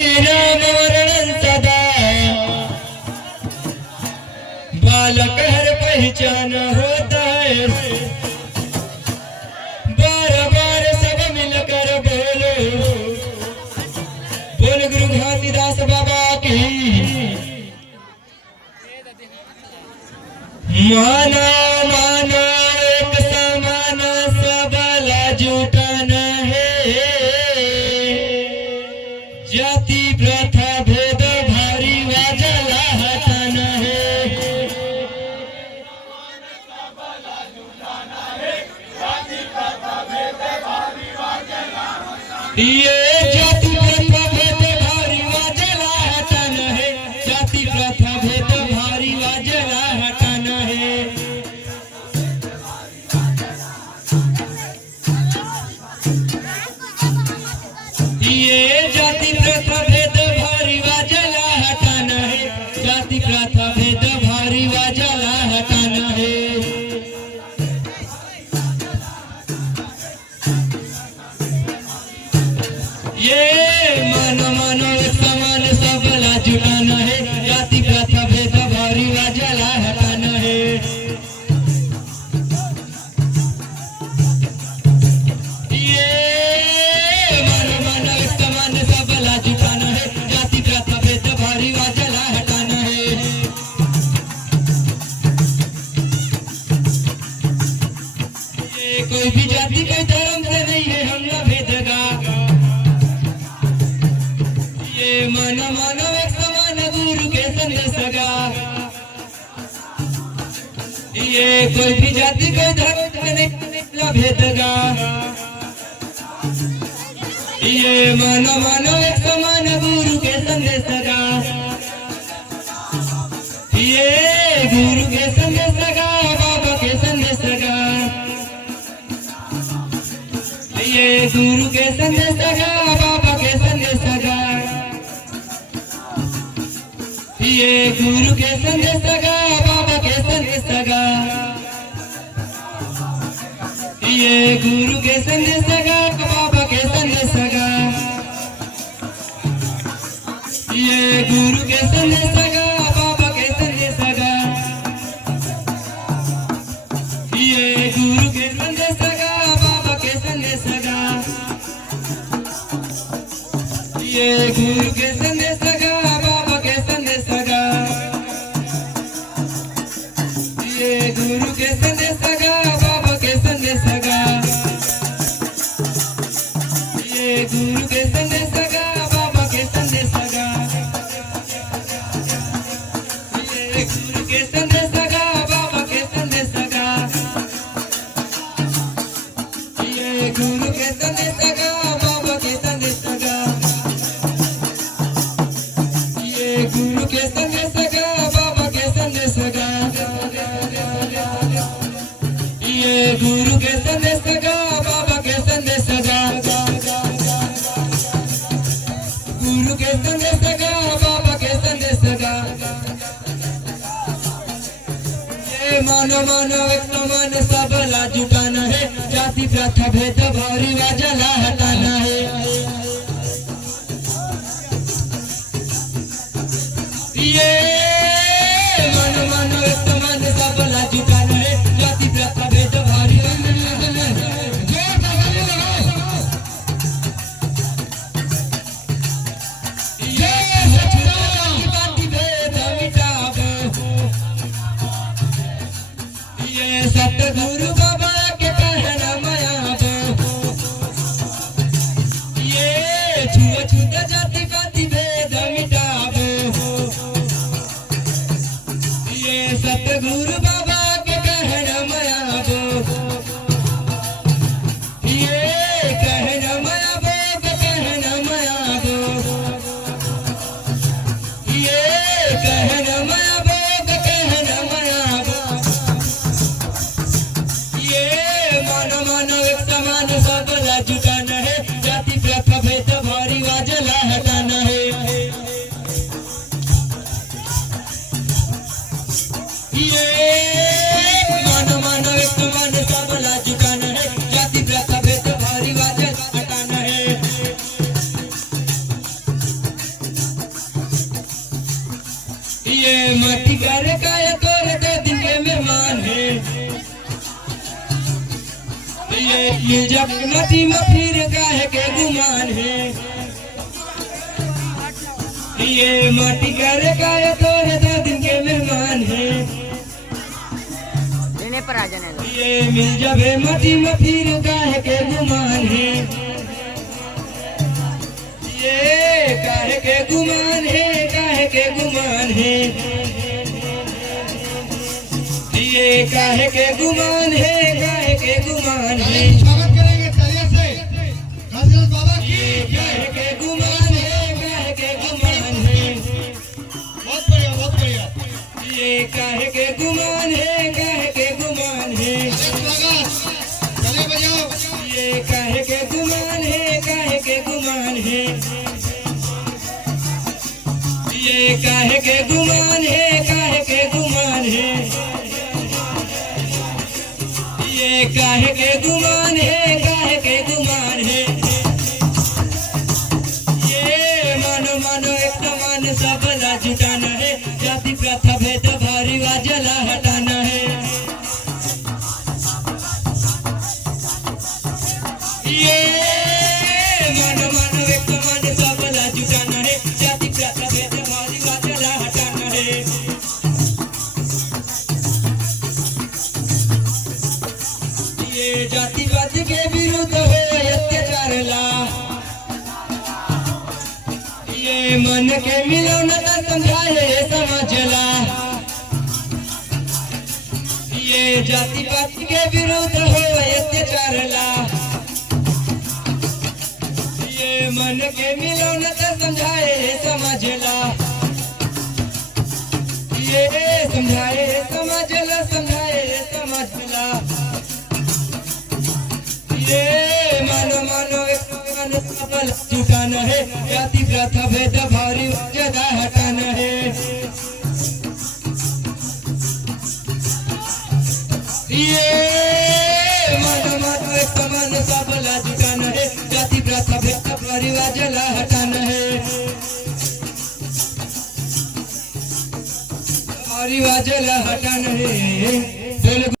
नाम वर्णन सदा बालक हर पहचान होता है। बार बार सब मिलकर बोलो, बोल गुरु घासीदास बाबा की। माना माना एक समान सबला जुटाना है। जाति प्रथा भेद भारी वाजला हटाना है। ये जाति प्रथा भेद भारी वाजला हटाना है। जाति प्रथा भेद भारी वाजला हटाना है। ये जाति प्रथा भेद भारी वाजला हटाना है। जाति प्रथा भेद भारी वाजला हटाना है। ये मन मानो एक समान सबला जुटाना है। जाति प्रथा भेद भारी वाजला हटाना है। ये मन मानो एक समान सबला जुटाना है। जाति प्रथा भेद भारी वाजला हटाना है। ये कोई भी जाति कोई धर्म से नहीं है हमला भेदगा। ये मन मानव एक समान गुरु के संदेश गा। ये कोई भी जाति कोई धर्म से नहीं भेदगा। ये मन मानव एक समान गुरु के संदेश गा। ये गुरु के संदेश गा, बाबा के संदेश गा। ये गुरु के संदेश गा, बाबा के संदेश गा। ये गुरु के संदेश गा, बाबा के संदेश गा। ये गुरु के संदेश गा, बाबा के संदेश गा। ये गुरु के संदेश गा, बाबा के संदेश गा। ये गुरु के संदेश गा, बाबा के संदेश गा। ये गुरु के संदेश गा, बाबा के संदेश गा। ये गुरु के संदेश गा, बाबा के संदेश गा। ये गुरु के संदेश गा, बाबा के संदेश गा। ये गुरु के संदेश गा, बाबा के संदेश गा। ये गुरु के संदेश गा, बाबा के संदेश गा। ये गुरु के संदेश गा, बाबा के संदेश गा। ये गुरु के संदेश गा, बाबा के संदेश गा। गुरु के संदेश गा, बाबा के संदेश गा। ये मानो मानो एक समान सबला जुटाना है। जाति प्रथा भेद भारी वाजला हटाना है। ये मानो मानो एक समान सबला जुटाना है। जाति प्रथा भेद भारी सतगुरु बाबा के कहना मायाबो। ये छुआछूत जाति पाति भेद मिटाबो। ये सतगुरु बाबा के कहना मायाबो। ये कहना मायाबो, कहना मायाबो। ये कहना मायाबो, कहना मायाबो। ये माटी का रेखाया तोरे 2 दिन के मेहमान है। ये मिल जाए माटी में फिर काहे के गुमान है। ये माटी का रेखाया तोरे 2 दिन के मेहमान है। पर आ जाने दो। ये मिल जाए माटी में फिर काहे के गुमान है। ये काहे के गुमान है, काहे के गुमान है। ये काहे के गुमान है, काहे के गुमान है। स्वागत करेंगे तालियों से गाजीपुर बाबा की काहे के गुमान है, काहे के गुमान है। बहुत बढ़िया बहुत बढ़िया। ये काहे के गुमान है, काहे के गुमान है। स्वागत चले बजाओ। ये काहे के गुमान है, काहे के गुमान है। ये काहे के गुमान है, काहे के गुमान है। ये काहे के गुमान है, काहे के गुमान है। ये मानो मानो एक मान सबला जुटाना है। जाति प्रथा भेद भारी वाजला हटाना है। ये मानो मानो एक मान सबला जुटाना है। जाति प्रथा भेद भारी वाजला हटाना है। ये जातिवाद के विरुद्ध हो अत्याचार ला। ये मन के मिलन समझाए समझला। ये जातिवाद के विरुद्ध हो अत्याचार ला। ये मन के मिलन समझाए समझला। ये समझाए समझला, समझाए समझला। ये मानो मानो एक मान सबल जुटाना है। जाति प्रथा भेद भारी जगह हटाना है। ये मानो मानो एक मान सबल जुटाना है। जाति प्रथा भेद भारी जगह हटाना है। भारी जगह हटाना है।